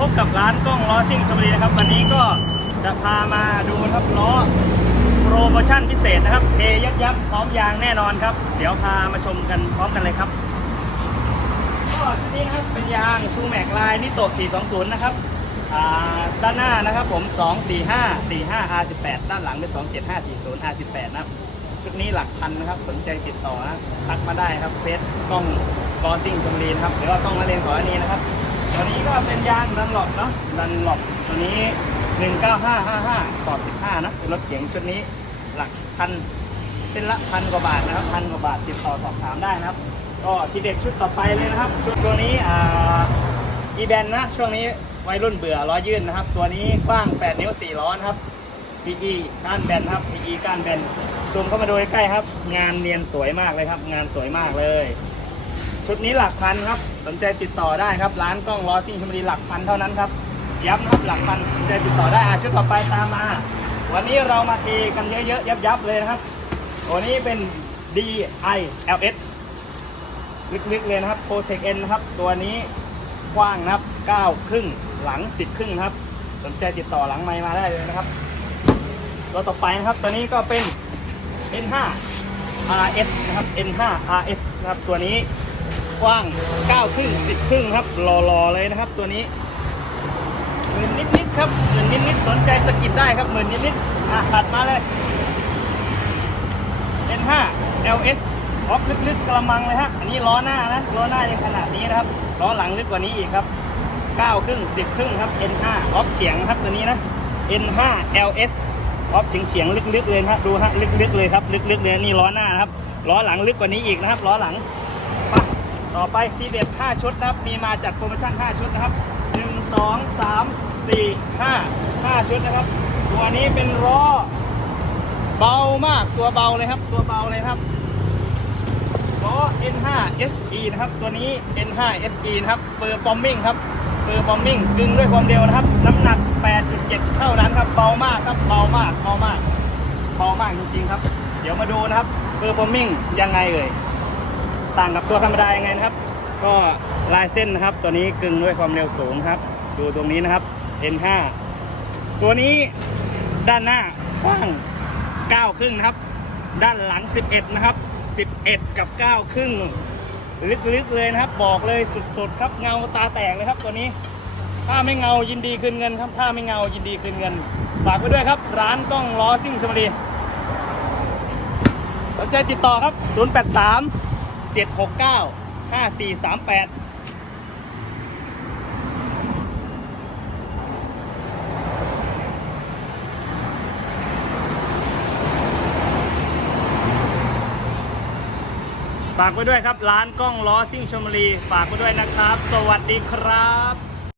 พบกับร้านกล้องล้อซิ่งชลบุรีนะครับ วันนี้ก็จะพามาดูนะครับล้อโปรโมชั่นพิเศษนะครับเทยับยับพร้อมยางแน่นอนครับ เดี๋ยวพามาชมกันพร้อมกันเลยครับก็ชุดนี้นะครับเป็นยางซูแม็กลายนิโตะ420 นะครับด้านหน้านะครับผม 245 45 R18 ด้านหลังเป็น 275 40 R18 นะครับชุดนี้หลักพันนะครับสนใจติดต่อนะทักมาได้ครับเฟซกล้องกอซิ่งชมรีนครับหรือว่ากล้องมาเรียนขออันนี้นะครับ ตัวนี้ก็เป็นยางดันหลบเนาะดันหลบตัวนี้ 19555ต่อ15นะรถเก๋งชุดนี้หลักพันเส้นละพันกว่าบาทนะครับพันกว่าบาทติดต่อสอบถามได้นะครับ ก็ทีเด็ดชุดต่อไปเลยนะครับ ชุดตัวนี้อ่าอีแบนนะช่วงนี้วัยรุ่นเบื่อล้อยื่นนะครับ ตัวนี้กว้าง 8 นิ้ว 4 ล้อนะครับ PE ก้านแบนครับ PE ก้านแบนซูมเข้ามาดูใกล้ครับ งานเนียนสวยมากเลยครับ งานสวยมากเลย ชุดนี้หลักพันครับ สนใจติดต่อได้ครับ ร้านกล้องล้อซิ่งชมรีหลักพันเท่านั้นครับย้ำนะครับหลักพันสนใจติดต่อได้อะชุดต่อไปตามมา วันนี้เรามาเทกันเยอะๆยับๆเลยนะครับตัวนี้เป็น DILS ลึกๆเลยนะครับ Protect N นะครับ ตัวนี้กว้างนะครับ 9 ครึ่งหลัง 10 ครึ่งครับ สนใจติดต่อหลังไมมาได้เลยนะครับ ตัวต่อไปนะครับ ตัวนี้ก็เป็น N5 RS นะครับ N5 RS นะครับ ตัวนี้ กว้าง9ครึ่ง10ครึ่งครับรอๆเลยนะครับตัวนี้หมื่นนิดๆครับหมื่นนิดๆสนใจสกิดได้ครับหมื่นนิดๆอะถัดมาเลย N5 LS ออฟลึกๆกระมังเลยฮะอันนี้ล้อหน้านะล้อหน้ายังขนาดนี้นะครับล้อหลังลึกกว่านี้อีกครับ9ครึ่ง10ครึ่งครับ N5 ออฟเฉียงครับตัวนี้นะ N5 LS ออฟเฉียงเฉียงลึกๆเลยครับดูฮะลึกๆเลยครับลึกๆเลยนี่ล้อหน้านะครับล้อหลังลึกกว่านี้อีกนะครับล้อหลัง ต่อไปทีเด็ด5ชุดนะครับ มีมาจัดโปรโมชั่น 5 ชุดนะครับ 1 2 3 4 5 5 ชุดนะครับ ตัวนี้เป็นล้อเบามากตัวเบาเลยครับ ตัวเบาเลยครับล้อ N5 SE นะครับ ตัวนี้ N5 SE นะครับเปอร์บอมมิ่งครับเปอร์บอมมิ่งกึ่งด้วยความเร็วนะครับ น้ำหนัก 8.7 เท่านั้นครับ เบามากครับ เบามาก เบามาก เบามากจริงๆครับ เดี๋ยวมาดูนะครับเปอร์บอมมิ่งยังไงเอ่ย ต่างกับตัวธรรมดายังไงนะครับ ก็ลายเส้นนะครับ ตัวนี้กึ่งด้วยความเร็วสูงครับ ดูตรงนี้นะครับ N5 ตัวนี้ด้านหน้ากว้าง9ครึ่งนะครับ ด้านหลัง 11 นะครับ 11 กับ 9 ครึ่ง ลึกๆเลยนะครับ บอกเลยสุดๆ ครับเงาตาแตกเลยครับตัวนี้ ถ้าไม่เงายินดีคืนเงินครับ ถ้าไม่เงายินดีคืนเงิน ฝากไว้ด้วยครับ ร้านกล้องล้อซิ่งชมบุรีสนใจติดต่อครับ 083 769 5438ฝากไว้ด้วยครับ ร้านกล้องล้อซิ่งชมรีฝากไว้ด้วยนะครับ สวัสดีครับ